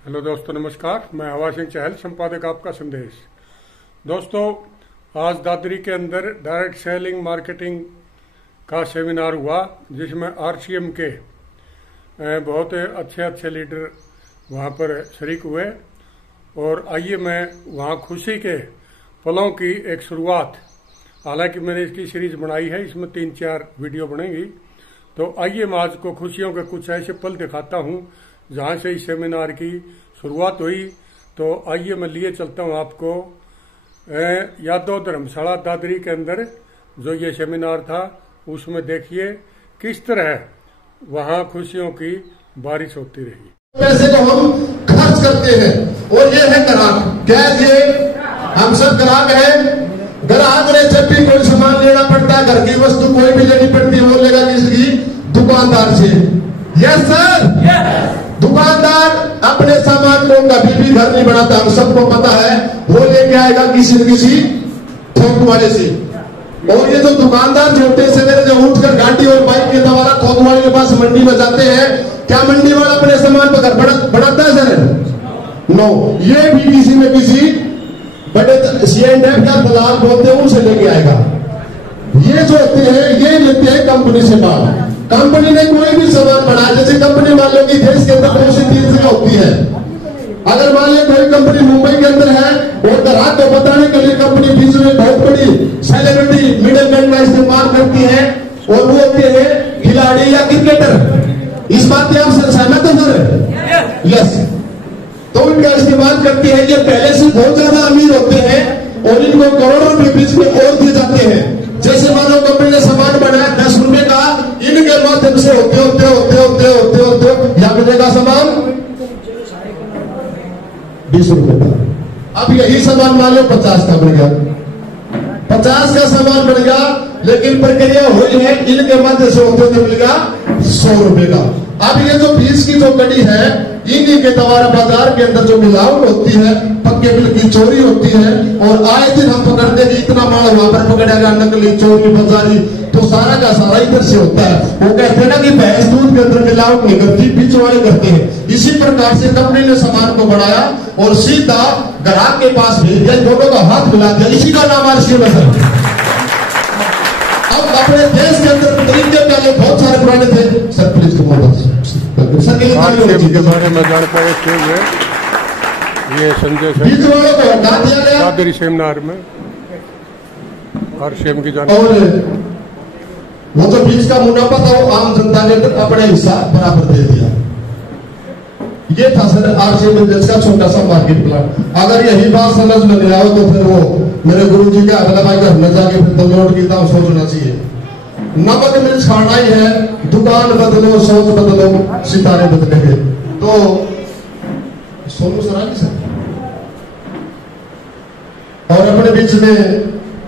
Hello दोस्तों, नमस्कार। मैं हवा सिंह चहल, संपादक आपका संदेश। दोस्तों, आज दादरी के अंदर डायरेक्ट सेलिंग मार्केटिंग का सेमिनार हुआ, जिसमें आरसीएम के बहुत अच्छे लीडर वहां पर शरीक हुए। और आइए मैं वहां खुशी के पलों की एक शुरुआत, हालांकि मैंने इसकी सीरीज बनाई है, इसमें 3-4 वीडियो बनेंगी, तो आइए मैं आज को खुशियों के कुछ ऐसे पल दिखाता हूं जहां से इस सेमिनार की शुरुआत हुई। तो आइए मैं लिए चलता हूं आपको यादव धर्मशाला दादरी के अंदर जो ये सेमिनार था, उसमें देखिए किस तरह वहां खुशियों की बारिश होती रही। पैसे को हम खर्च करते हैं और ये है ग्राहक। क्या ये हम सब ग्राहक हैं। ग्राहक ने जब भी कोई सामान लेना पड़ता है, घर की वस्तु कोई भी लेनी पड़ती है, वो लेगा किसी दुकानदार से। यस सर, दुकानदार अपने सामान को कभी भी घर नहीं बनाता, हम सबको पता है। वो लेके आएगा किसी न किसी थोक वाले से। और ये जो दुकानदार छोटे से मेरे जो उठकर गाड़ी और बाइक के द्वारा थोक वाले के पास मंडी में जाते हैं, क्या मंडी वाला अपने सामान पर घर बढ़ाता है सर? नो, ये भी किसी न किसी बड़े सीएनएफ या दलाल बोलते हैं उनसे लेके आएगा। ये जो होते हैं ये लेते हैं कंपनी से माल। कंपनी ने कोई भी सामान बनाया, जैसे कंपनी मान लो कि देश के अंदर बहुत सी 3 जगह होती है। अगर मान लो कोई कंपनी मुंबई के अंदर है और ग्राहक को बताने के लिए कंपनी बीच में बहुत बड़ी सेलिब्रिटी मिडलमैन का इस्तेमाल करती है, और वो होते हैं खिलाड़ी या क्रिकेटर। इस बात से आप सहमत हो सर? यस। तो इनका इस्तेमाल करती है। ये पहले से बहुत ज्यादा अमीर होते हैं और इनको करोड़ों रुपए बीच में और दिए जाते हैं। जैसे मानो कंपनी ने सामान बनाया 10 रुपए का, इनके माध्यम से होते या मिलेगा सामान 20 रुपए का। अब यही सामान मान लो 50 का बन गया, 50 का सामान बन गया, लेकिन प्रक्रिया हुई है इनके माध्यम से होते मिलेगा 100 रुपए का। अब ये जो बीच की जो कड़ी है, इन्हीं के द्वारा बाजार के अंदर जो मिलावट होती है, पक्के बिल की चोरी होती है, और आए दिन हम पकड़ते कि इतना माल वहां पर पकड़ेगा, नकली, चोरी, बाजारी, तो सारा का सारा इधर से होता है। वो कहते हैं ना कि भैंस दूध के अंदर मिलावट नहीं करती, बीच वाले करते हैं। इसी प्रकार से कंपनी ने सामान को बढ़ाया और सीधा ग्राहक के पास भेज दिया, दोनों का हाथ मिला दिया। इसी का नाम आरसीएम है सर। अब अपने देश के अंदर तरीके पहले बहुत सारे पुराने थे सर। प्लीज के बारे में जानकारी हुए ये संजय बीच वालों को हटा दिया गया दादरी सेमिनार में आरसीएम की जानकारी। और वो जो बीच का मुनाफा था वो आम जनता ने अपने हिस्सा बराबर दे दिया। ये था सर आरसीएम का छोटा सा मार्केट प्लान। अगर यही बात समझ में नहीं आओ तो फिर वो मेरे गुरु जी का अगला भाई घर में जाके फिर डाउनलोड की था, सोचना चाहिए। नमक मिर्च खाना ही है, दुकान बदलो, सोच बदलो, सितारे बदलेंगे। तो सोनू सरानी सर और अपने बीच में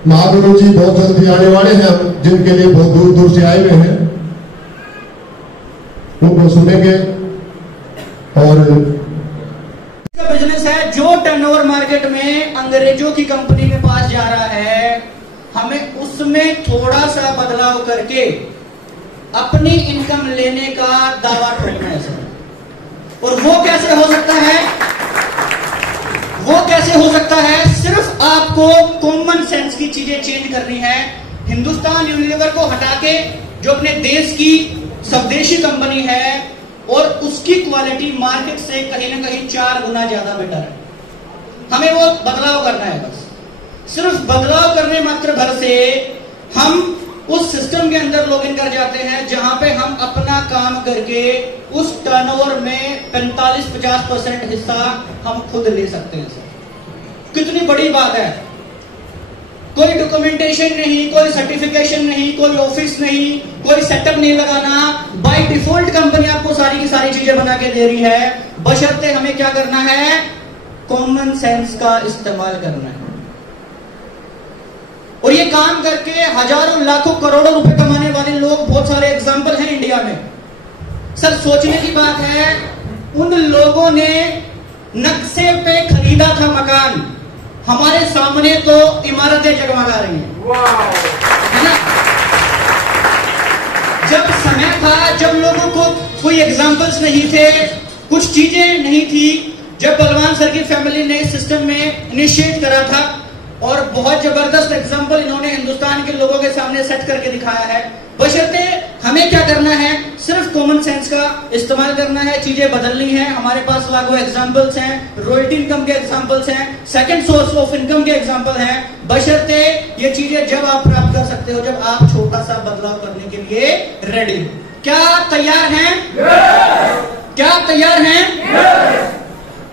महागुरु जी बहुत जल्दी आने वाले हैं, जिनके लिए बहुत दूर दूर से आए हुए हैं, उनको सुनेंगे। और बिजनेस है जो टर्नओवर मार्केट में अंग्रेजों की कंपनी के पास जा रहा है, हमें उसमें थोड़ा सा बदलाव करके अपनी इनकम लेने का दावा ठोकना है सर। और वो कैसे हो सकता है? वो कैसे हो सकता है? सिर्फ आपको कॉमन सेंस की चीजें चेंज करनी है। हिंदुस्तान यूनिलीवर को हटा के जो अपने देश की स्वदेशी कंपनी है और उसकी क्वालिटी मार्केट से कहीं ना कहीं 4 गुना ज्यादा बेटर है, हमें वो बदलाव करना है। बस सिर्फ बदलाव करने मात्र भर से हम उस सिस्टम के अंदर लॉगिन कर जाते हैं जहां पे हम अपना काम करके उस टर्नओवर में 45-50% हिस्सा हम खुद ले सकते हैं सर। कितनी बड़ी बात है। कोई डॉक्यूमेंटेशन नहीं, कोई सर्टिफिकेशन नहीं, कोई ऑफिस नहीं, कोई सेटअप नहीं लगाना। बाय डिफॉल्ट कंपनी आपको सारी की सारी चीजें बना के दे रही है, बशर्ते हमें क्या करना है? कॉमन सेंस का इस्तेमाल करना है। और ये काम करके हजारों लाखों करोड़ों रुपए कमाने वाले लोग बहुत सारे एग्जाम्पल हैं इंडिया में सर। सोचने की बात है, उन लोगों ने नक्शे पे खरीदा था मकान, हमारे सामने तो इमारतें जगमगा रही हैं, है ना? जब समय था, जब लोगों को कोई एग्जाम्पल्स नहीं थे, कुछ चीजें नहीं थी, जब बलवान सर की फैमिली ने इस सिस्टम में इनिशिएट करा था, और बहुत जबरदस्त एग्जाम्पल इन्होंने हिंदुस्तान के लोगों के सामने सेट करके दिखाया है। बशर्ते हमें क्या करना है, सिर्फ कॉमन सेंस का इस्तेमाल करना है, चीजें बदलनी है। हमारे पास लागू एग्जाम्पल्स हैं, रॉयल्टी इनकम के एग्जाम्पल्स हैं, सेकंड सोर्स ऑफ इनकम के एग्जाम्पल हैं। बशर्ते ये चीजें जब आप प्राप्त कर सकते हो जब आप छोटा सा बदलाव करने के लिए रेडी। क्या तैयार हैं? क्या तैयार हैं?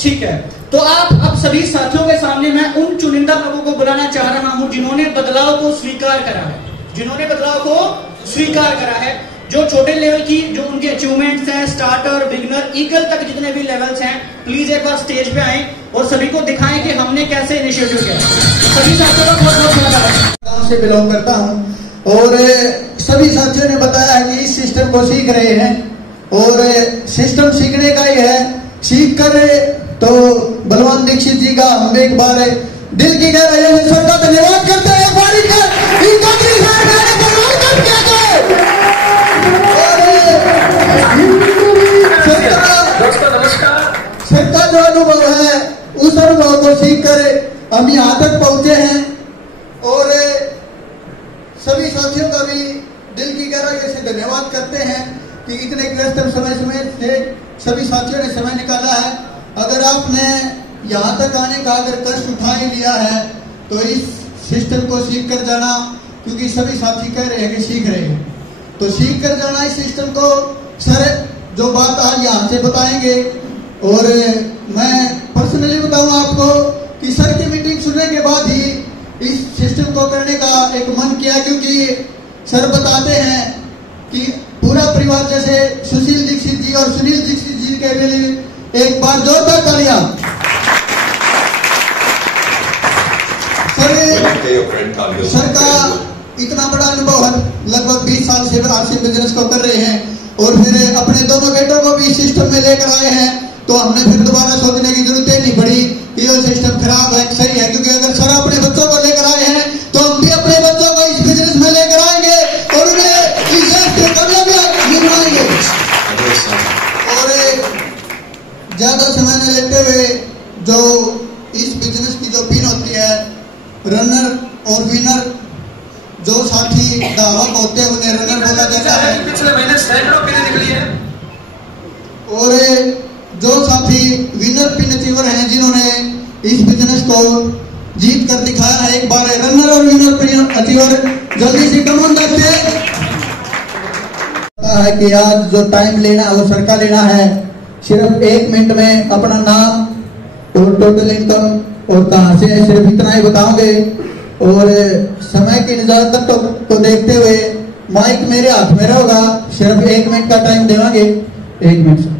ठीक है, तो आप अब सभी साथियों के सामने मैं उन चुनिंदा लोगों को बुलाना चाह रहा हूं जिन्होंने बदलाव को स्वीकार करा है, जिन्होंने बदलाव को स्वीकार करा है, जो छोटे लेवल की जो उनके अचीवमेंट्स हैं, स्टार्टर, बिगिनर, ईगल तक जितने भी लेवल्स हैं, प्लीज एक बार स्टेज पे आए और सभी को दिखाएं कि हमने कैसे इनिशिएटिव किया। सभी साथियों का बहुत बहुत स्वागत। गांव से बिलोंग करता हूं और सभी साथियों ने बताया है कि इस सिस्टम को सीख रहे हैं और सिस्टम सीखने का ही है। सीख कर तो बलवान दीक्षित जी का हम एक बार दिल की गहराइयों से सबका धन्यवाद करते हैं। सबका जो अनुभव है उस अनुभव को सीख कर हम यहाँ तक पहुंचे हैं और सभी साथियों का भी दिल की गहराइयों से धन्यवाद करते हैं कि इतने व्यस्त समय से सभी साथियों ने समय निकाला है। अगर आपने यहाँ तक आने का अगर कष्ट उठा ही लिया है तो इस सिस्टम को सीख कर जाना, क्योंकि सभी साथी कह रहे हैं कि सीख रहे हैं, तो सीख कर जाना इस सिस्टम को। सर जो बात आज यहाँ से बताएंगे और मैं पर्सनली बताऊँ आपको कि सर की मीटिंग सुनने के बाद ही इस सिस्टम को करने का एक मन किया, क्योंकि सर बताते हैं कि पूरा परिवार जैसे सुशील दीक्षित जी और सुनील दीक्षित जी के लिए एक बार जोरदार तालियां। सर का इतना बड़ा अनुभव है, लगभग 20 साल से आरसी बिजनेस को कर रहे हैं और फिर अपने दोनों बेटों को भी सिस्टम में लेकर आए हैं, तो हमने फिर दोबारा सोचने की जरूरत नहीं पड़ी कि ये सिस्टम खराब है सही है, क्योंकि अगर सर अपने बच्चों को लेकर आए हैं तो हम भी अपने बच्चों को इस बिजनेस में लेकर आएंगे और उन्हें इस देश के कामयाबियां दिलवाएंगे। और ज्यादा समय न लेते हुए जो इस बिजनेस की जो पिन होती है, रनर और विनर, जो साथी दावक होते हैं उन्हें रनर बोला जाता है। पिछले महीने सैकड़ों पिनें निकली है और जो साथी विनर पिन अचीवर हैं जिन्होंने इस बिजनेस को जीत कर दिखाया है, एक बार रनर और विनर पिन अचीवर जल्दी से कमन करते है कि आज जो टाइम लेना है वो सर का लेना है। सिर्फ 1 मिनट में अपना नाम और टोटल इनकम और कहां से है सिर्फ इतना ही बताओगे और समय की नजाकत को देखते हुए माइक मेरे हाथ में रहेगा। सिर्फ 1 मिनट का टाइम देवांगे, 1 मिनट से।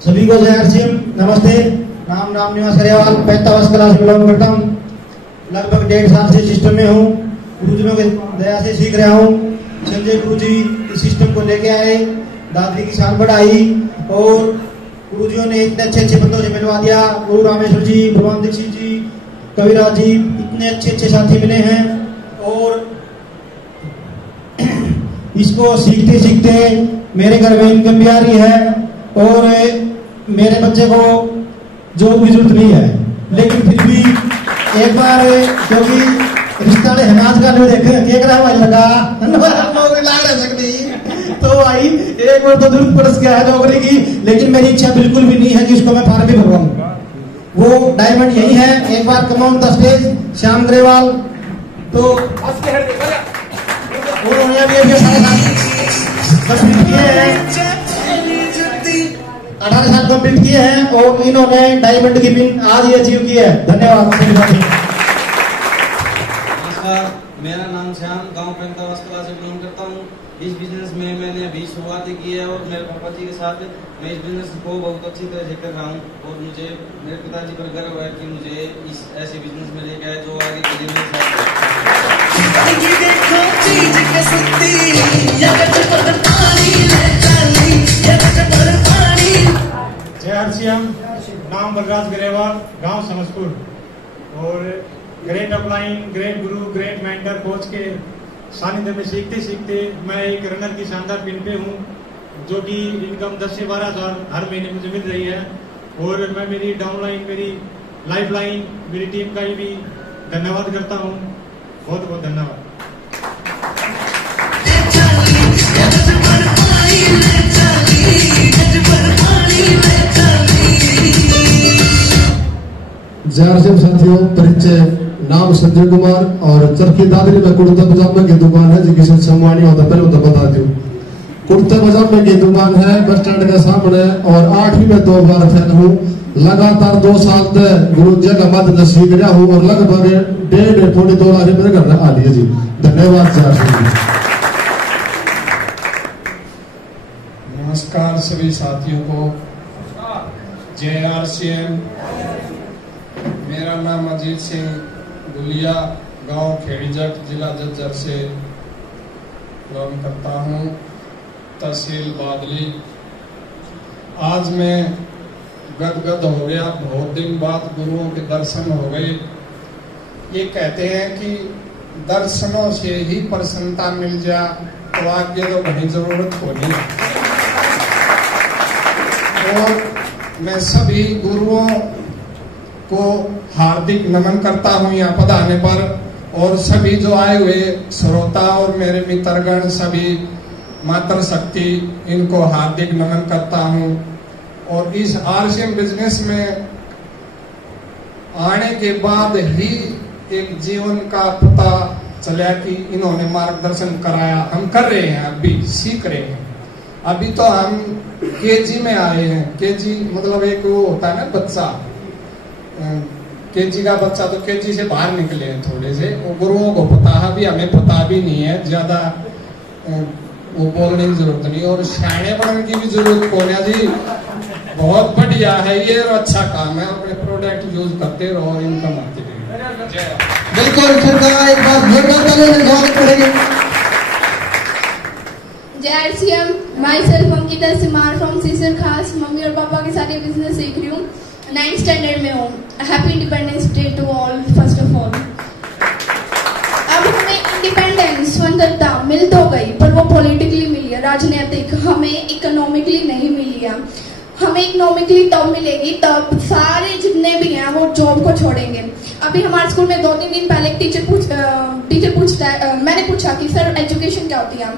सभी को जय हरसिम, नमस्ते। नाम निवास गरेवाल, 45 क्लास में बिलोंग करता हूँ। लगभग 1.5 साल से सिस्टम में हूँ। गुरुजनों की दया से सीख रहा हूँ। संजय गुरु जी इस सिस्टम को लेके आए, दादरी की शान बढ़ाई और गुरुजियों ने इतने अच्छे बंदों से मिलवा दिया। गुरु रामेश्वर जी, भगवान दीक्षित जी, कविराज जी, इतने अच्छे साथी मिले हैं और इसको सीखते सीखते मेरे घर में इनकम भी आ रही है और मेरे बच्चे को जॉब की जरूरत नहीं है, लेकिन फिर भी एक बार क्योंकि रिश्ता हमाज का देख रहा भाई लगा तो भाई एक बार तो जरूर पड़स गया है नौकरी की, लेकिन मेरी इच्छा बिल्कुल भी नहीं है कि उसको मैं फार्म भी भरवाऊं। वो डायमंड यही है। एक बार come on the stage Shyam Grewal, तो उन्होंने अभी 18 साल कंप्लीट किए हैं और इन्होंने डायमंड की पिन आज ही अचीव की है। धन्यवाद। नमस्कार, मेरा नाम श्याम, गांव 45 क्लास से बिलोंग करता हूँ। इस बिजनेस में मैंने अभी शुरुआत की है और मेरे पापा जी के साथ मैं इस बिजनेस को बहुत अच्छी तरह से कर रहा हूँ और मुझे मेरे पिताजी पर गर्व है कि मुझे इस ऐसे बिजनेस में लेके आए जो आगे के लिए बलराज ग्रेवाल, गांव समझपुर। और ग्रेट अपलाइन, ग्रेट गुरु, ग्रेट मेंटर कोच के सानिध्य में सीखते सीखते मैं एक रनर की शानदार पिन पे हूँ, जो कि इनकम 10 से 12 हज़ार हर महीने मुझे मिल रही है। और मैं मेरी डाउनलाइन, मेरी लाइफ लाइन, मेरी टीम का भी धन्यवाद करता हूँ। बहुत बहुत धन्यवाद। जय साथियों, परिचय नाम संजय कुमार और चरखी दादरी में कुर्ता पजामे की दुकान है, जिसकी सम्मानी होता पहले तो बता दूं। कुर्ते पजामे की दुकान है बस स्टैंड के सामने और 8वीं में 2 बार फैल हूँ। लगातार 2 साल तक गुरु जी का मदद सीख रहा हूँ और लगभग 1.5-2 लाख मेरे घर में आ लिया जी। धन्यवाद जय। नमस्कार सभी साथियों को, जय RCM। मेरा नाम अजीत सिंह गुलिया, गांव खेड़ीजट, जिला जज्जर से बिलोंग करता हूं, तहसील बादली। आज मैं गदगद हो गया, बहुत दिन बाद गुरुओं के दर्शन हो गए। ये कहते हैं कि दर्शनों से ही प्रसन्नता मिल जा, तो आगे तो बड़ी जरूरत होगी। और मैं सभी गुरुओं को हार्दिक नमन करता हूं यहाँ पधारने पर, और सभी जो आए हुए श्रोता और मेरे मित्रगण, सभी मातृशक्ति, इनको हार्दिक नमन करता हूं। और इस RCM बिजनेस में आने के बाद ही एक जीवन का पता चला कि इन्होंने मार्गदर्शन कराया। हम कर रहे हैं, अभी सीख रहे हैं। अभी तो हम KG में आए हैं। KG मतलब एक वो होता है ना बच्चा, KG का बच्चा, तो KG से बाहर निकले हैं थोड़े से। वो गुरुओं को पता है, अभी हमें पता भी नहीं है, ज्यादा वो बोलने की जरूरत नहीं और शाणे बनने की भी जरूरत कौन है जी। बहुत बढ़िया है ये और अच्छा काम है। अपने प्रोडक्ट यूज करते रहो और इनकम आती रहे। बिल्कुल सरकार, एक बार जोरदार तालियों से स्वागत करेंगे। जय RCM, myself Ankita Simar from सीसर खास। मम्मी और पापा के साथ ये बिजनेस सीख रही हूँ, 9th स्टैंडर्ड में हूँ। Happy independence day to all, first of all. अब हमें इंडिपेंडेंस, स्वतंत्रता मिल तो गई, पर वो पॉलिटिकली मिली है, राजनीतिक। हमें इकोनॉमिकली नहीं मिली है। हमें इकोनॉमिकली तब मिलेगी तब सारे जितने भी हैं वो जॉब को छोड़ेंगे। अभी हमारे स्कूल में 2-3 दिन पहले एक टीचर पूछता है, मैंने पूछा कि सर एजुकेशन क्या होती है।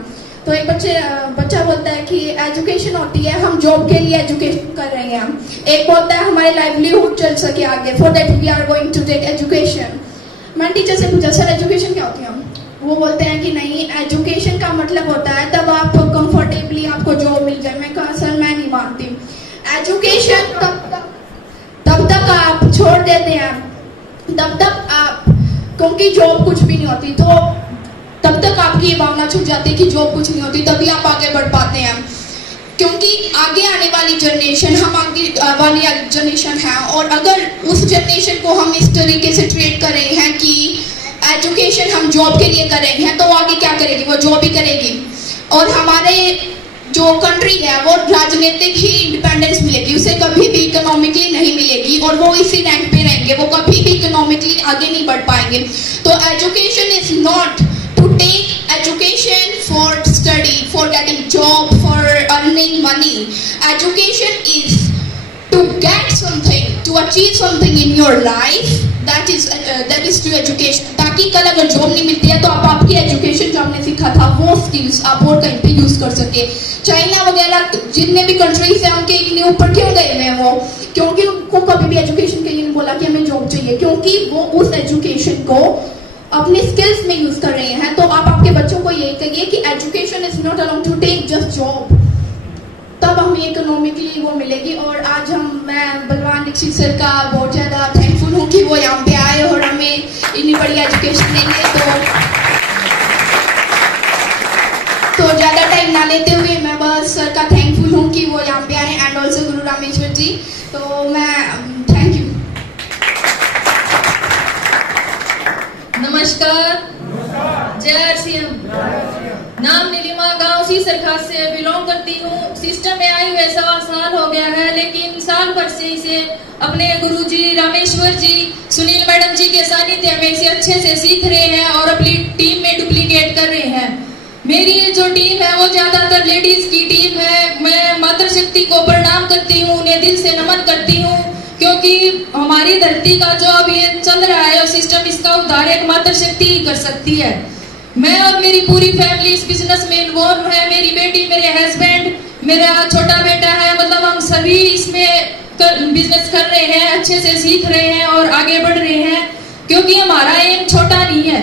तो एक बच्चा बोलता है कि एजुकेशन होती है, हम जॉब के लिए एजुकेशन कर रहे हैं। एक बोलता है हमारी लाइवलीहुड चल सके आगे, for that we are going to take education. मैंने टीचर से पूछा सर एजुकेशन क्या होती है। वो बोलते हैं कि नहीं, एजुकेशन का मतलब होता है तब आप कंफर्टेबली आपको जॉब मिल जाए। मैं कहा सर मैं नहीं मानती। एजुकेशन तब तक आप छोड़ देते हैं तब तक आप, क्योंकि जॉब कुछ भी नहीं होती, तो तब तक आपकी ये भावना छूट जाती है कि जॉब कुछ नहीं होती, तभी आप आगे बढ़ पाते हैं। क्योंकि आगे आने वाली जनरेशन, हम आगे वाली जनरेशन है, और अगर उस जनरेशन को हम इस तरीके से ट्रीट कर रहे हैं कि एजुकेशन हम जॉब के लिए कर रहे हैं, तो आगे क्या करेगी, वो जॉब ही करेगी। और हमारे जो कंट्री है वो राजनीतिक ही इंडिपेंडेंस मिलेगी, उसे कभी भी इकोनॉमिकली नहीं मिलेगी, और वो इसी रैंक पे रहेंगे, वो कभी भी इकोनॉमिकली आगे नहीं बढ़ पाएंगे। तो education is not to take education for study, for getting job, for earning money. Education is to get something, to achieve something in your life. That is to education. ताकि कल अगर जॉब नहीं मिलती है तो आप आपकी एजुकेशन जो आपने सीखा था वो स्किल्स आप और कहीं पे यूज कर सके। चाइना वगैरह जितने भी कंट्रीज हैं उनके इतने ऊपर क्यों गए हुए हैं वो, क्योंकि उनको कभी भी एजुकेशन के लिए नहीं बोला कि हमें जॉब चाहिए, क्योंकि वो उस एजुकेशन को अपने स्किल्स में यूज कर रहे हैं। तो आप आपके बच्चों को यही कहिए कि education is not allowed to take just job, तब हमें इकोनॉमिकली वो मिलेगी। और आज मैं बलवान दीक्षित सर का बहुत ज्यादा थैंकफुल हूँ कि वो यहाँ पे आए और हमें इतनी बड़ी एजुकेशन देंगे। तो ज्यादा टाइम ना लेते हुए मैं बस सर का थैंकफुल हूँ कि वो यहाँ पे आए, एंड ऑल्सो गुरु रामेश्वर जी। तो मैं थैंक यू। नमस्कार, जय RCM। नाम नीलिमा, गांव सीसर खास से बिलोंग करती हूँ। सिस्टम में आई हुए 1.25 साल हो गया है, लेकिन साल भर से इसे अपने गुरुजी रामेश्वर जी, सुनील मैडम जी के सानिध्य में इसे अच्छे से सीख रहे हैं और अपनी टीम में डुप्लीकेट कर रहे हैं। मेरी जो टीम है वो ज्यादातर लेडीज की टीम है। मैं मातृशक्ति को प्रणाम करती हूँ, उन्हें दिल से नमन करती हूँ, क्योंकि हमारी धरती का जो अब ये चल रहा है सिस्टम, इसका उद्धार एक मातृशक्ति ही कर सकती है। मैं और मेरी पूरी फैमिली इस बिजनेस में इन्वॉल्व है। मेरी बेटी, मेरे हस्बैंड, मेरा छोटा बेटा है, मतलब हम सभी इसमें बिजनेस कर रहे हैं, अच्छे से सीख रहे हैं और आगे बढ़ रहे हैं, क्योंकि हमारा एम छोटा नहीं है।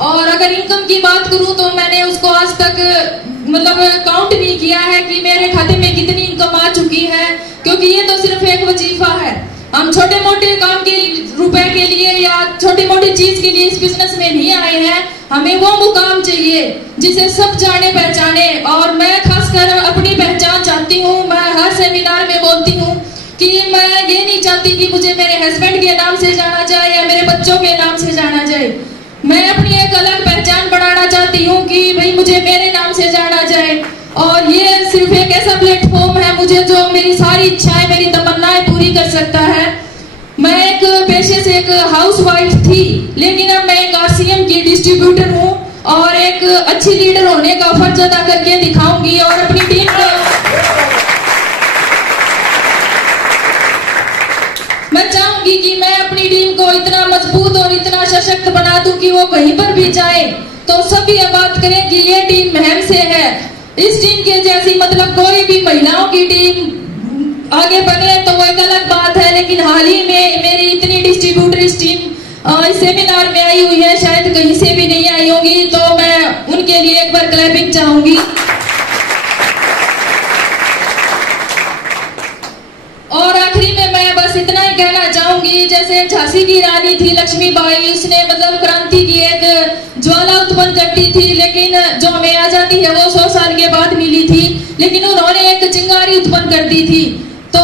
और अगर इनकम की बात करूं तो मैंने उसको आज तक मतलब काउंट नहीं किया है कि मेरे खाते में कितनी इनकम आ चुकी है, क्योंकि ये तो सिर्फ एक वजीफा है। हम छोटे मोटे काम के रुपए के लिए या छोटी मोटी चीज के लिए इस बिजनेस में नहीं आए हैं। हमें वो मुकाम चाहिए जिसे सब जाने पहचाने, और मैं खासकर अपनी पहचान चाहती हूँ। मैं हर सेमिनार में बोलती हूँ कि मैं ये नहीं चाहती कि मुझे मेरे हस्बैंड के नाम से जाना जाए या मेरे बच्चों के नाम से जाना जाए। मैं अपनी एक अलग पहचान बनाना चाहती हूँ कि भाई मुझे मेरे नाम से जाना जाए, और ये सिर्फ एक ऐसा प्लेटफॉर्म है मुझे जो मेरी सारी इच्छाएं, मेरी तमन्नाएं पूरी कर सकता है। मैं एक पेशे से एक हाउसवाइफ थी, लेकिन अब मैं एक आरसीएम की डिस्ट्रीब्यूटर हूँ और एक अच्छी लीडर होने का फर्ज अदा करके दिखाऊंगी और अपनी टीम को मैं चाहूंगी कि मैं अपनी टीम को इतना मजबूत और इतना सशक्त बना दूं कि वो कहीं पर भी जाए तो सभी ये बात करें कि ये टीम महम से है। इस टीम के जैसी मतलब कोई भी महिलाओं की टीम आगे बने तो वो एक अलग बात है, लेकिन हाल ही में मेरी इतनी डिस्ट्रीब्यूटर इस टीम इस सेमिनार में आई हुई है, शायद कहीं से भी नहीं आई होगी, तो मैं उनके लिए एक बार क्लैपिंग चाहूंगी। और आखिरी में मैं बस इतना ही कहना चाहूंगी, जैसे झांसी की रानी थी लक्ष्मीबाई, उसने मतलब क्रांति की एक ज्वाला उत्पन्न करती थी, लेकिन जो हमें आजादी है वो 100 साल के बाद मिली थी, लेकिन उन्होंने एक चिंगारी उत्पन्न कर दी थी। तो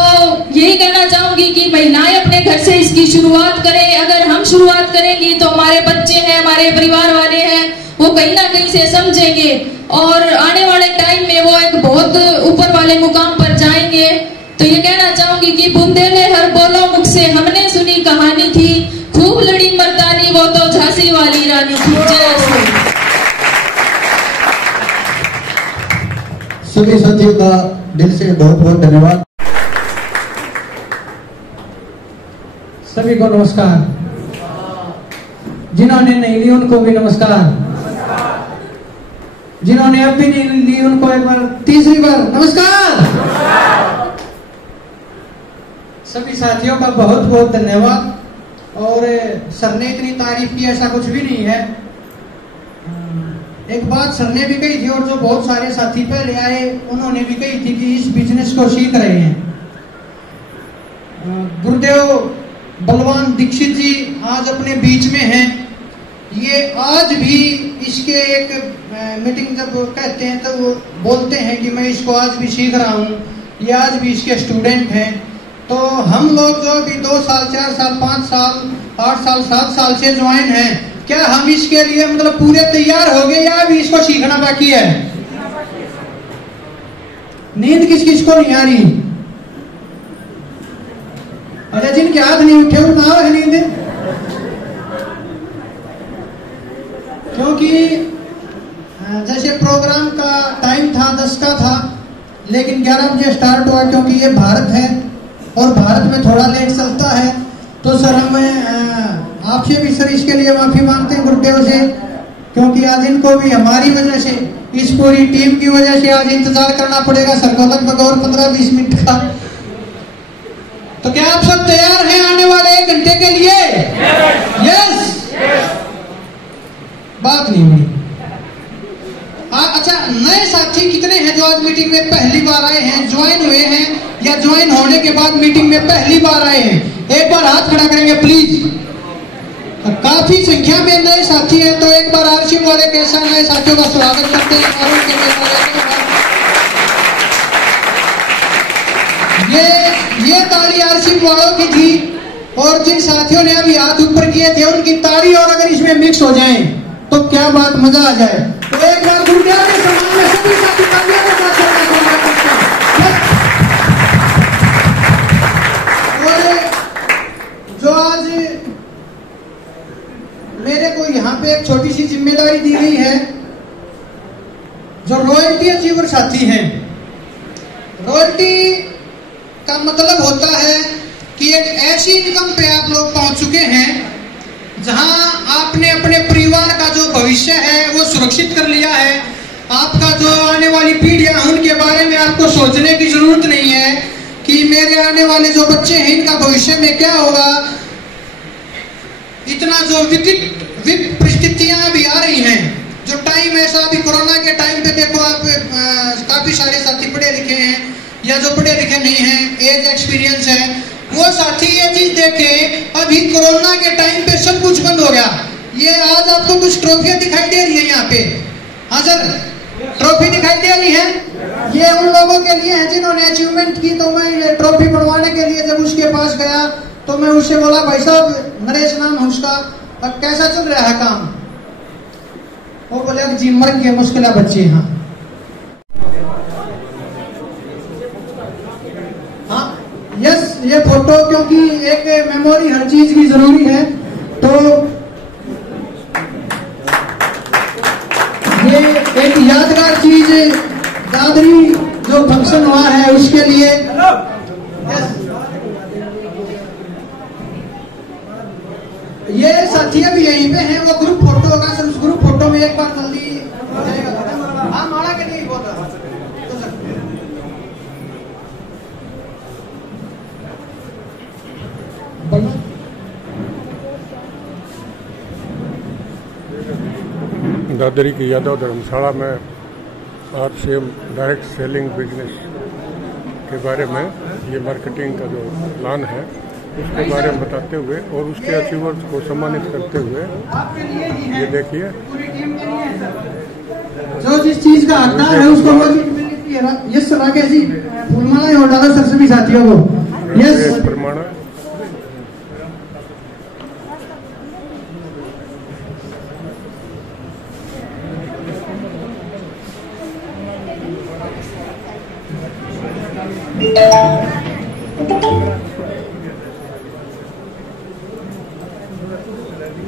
यही कहना चाहूंगी कि महिलाएं अपने घर से इसकी शुरुआत करें। अगर हम शुरुआत करेंगी तो हमारे बच्चे हैं, हमारे परिवार वाले हैं, वो कहीं ना कहीं से समझेंगे और आने वाले टाइम में वो एक बहुत ऊपर वाले मुकाम पर जाएंगे। तो ये कहना चाहूंगी कि बुंदेले हर बोलो मुख से हमने सुनी कहानी थी, खूब लड़ी मर्दानी वो तो झांसी वाली रानी थी। जय श्री। सभी साथियों का दिल से बहुत बहुत धन्यवाद। सभी को नमस्कार, जिन्होंने नहीं ली उनको भी नमस्कार, जिन्होंने अब भी नहीं ली उनको एक बार तीसरी बार नमस्कार। सभी साथियों का बहुत बहुत धन्यवाद। और सर ने इतनी तारीफ की ऐसा कुछ भी नहीं है। एक बात सर ने भी कही थी और जो बहुत सारे साथी पहले आए उन्होंने भी कही थी कि इस बिजनेस को सीख रहे हैं। गुरुदेव बलवान दीक्षित जी आज अपने बीच में हैं। ये आज भी इसके एक मीटिंग जब कहते हैं तो वो बोलते हैं कि मैं इसको आज भी सीख रहा हूँ, ये आज भी इसके स्टूडेंट हैं। तो हम लोग जो भी 2 साल 4 साल 5 साल 8 साल 7 साल से ज्वाइन हैं, क्या हम इसके लिए मतलब पूरे तैयार हो गए या अभी इसको सीखना बाकी है? नींद किस किस को नहीं आ रही? अरे जिनके हाथ नहीं उठे उठा है नींद, क्योंकि जैसे प्रोग्राम का टाइम था 10 का था, लेकिन 11 बजे स्टार्ट हुआ, क्योंकि ये भारत है और भारत में थोड़ा लेट चलता है। तो सर हम आपसे भी सर इसके लिए माफी मांगते हैं गुरुदेव से, क्योंकि आज इनको भी हमारी वजह से, इस पूरी टीम की वजह से आज इंतजार करना पड़ेगा सर को लगभग और 15-20 मिनट का। तो क्या आप सब तैयार हैं आने वाले 1 घंटे के लिए? यस। बात नहीं हुई। अच्छा, नए साथी कितने हैं जो आज मीटिंग में पहली बार आए हैं, ज्वाइन हुए हैं या ज्वाइन होने के बाद मीटिंग में पहली बार आए हैं? एक बार हाथ खड़ा करेंगे प्लीज। काफी संख्या में नए साथी हैं, तो एक बार आरसीएम वाले कैसा नए साथियों का स्वागत करते हैं। ये ताली आरसीएम वालों की थी, और जिन साथियों ने अभी हाथ ऊपर किए थे उनकी ताली और अगर इसमें मिक्स हो जाए तो क्या बात, मजा आ जाए। तो एक बार गुरुदेव के सम्मान में सभी साथी तालियों के साथ साथी हैं। रॉयल्टी का मतलब होता है कि एक ऐसी इनकम पे आप लोग पहुंच चुके हैं जहां आपने अपने परिवार का जो भविष्य है वो सुरक्षित कर लिया है। आपका जो आने वाली पीढ़ियां उनके बारे में आपको सोचने की जरूरत नहीं है कि मेरे आने वाले जो बच्चे हैं इनका भविष्य में क्या होगा। इतना जो विकट परिस्थितियां भी आ रही हैं, जो टाइम ऐसा अभी कोरोना के टाइम पे देखो आप काफी सारे साथी पढ़े लिखे हैं या जो पढ़े लिखे नहीं हैं, एज एक्सपीरियंस है, वो साथी ये चीज देखे अभी कोरोना के टाइम पे सब कुछ बंद हो गया। ये आज आपको कुछ ट्रॉफियां दिखाई दे रही है यहाँ पे। हाँ सर, ट्रॉफी दिखाई दे रही है, ये उन लोगों के लिए है जिन्होंने अचीवमेंट की। तो मैं ये ट्रॉफी बनवाने के लिए जब उसके पास गया तो मैं उससे बोला, भाई साहब नरेश नाम है उसका, अब कैसा चल रहा है काम? वो बोले जी मर गए मुश्किल बच्चे। हाँ यस, ये फोटो क्योंकि एक मेमोरी हर चीज की जरूरी है, तो ये एक यादगार चीज दादरी जो फंक्शन हुआ है उसके लिए। ये साथी भी यहीं पे हैं, वो ग्रुप फोटो होगा सर, उस ग्रुप फोटो में एक बार जल्दी हाँ माड़ा के लिए बोल रहा दादरी की यादव धर्मशाला में RCM डायरेक्ट सेलिंग बिजनेस के बारे में ये मार्केटिंग का जो प्लान है उसके बारे में बताते हुए और उसके अचीवर्स को सम्मानित करते हुए ये देखिए जो जिस चीज का हकदार है उसको वो चीज मिलती है। यस राकेश जी, फूलमाला और डाला सर सभी साथियों को। यस प्रमाण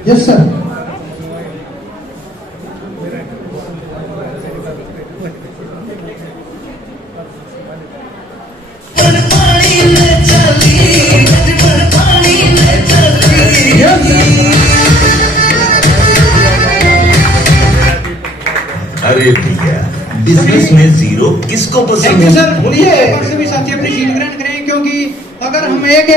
यस सर। अरे भैया, बिजनेस में जीरो किसको पसंद है? सर बोलिए, सभी साथी अपनी सीट ग्रहण करें, क्योंकि अगर हम एक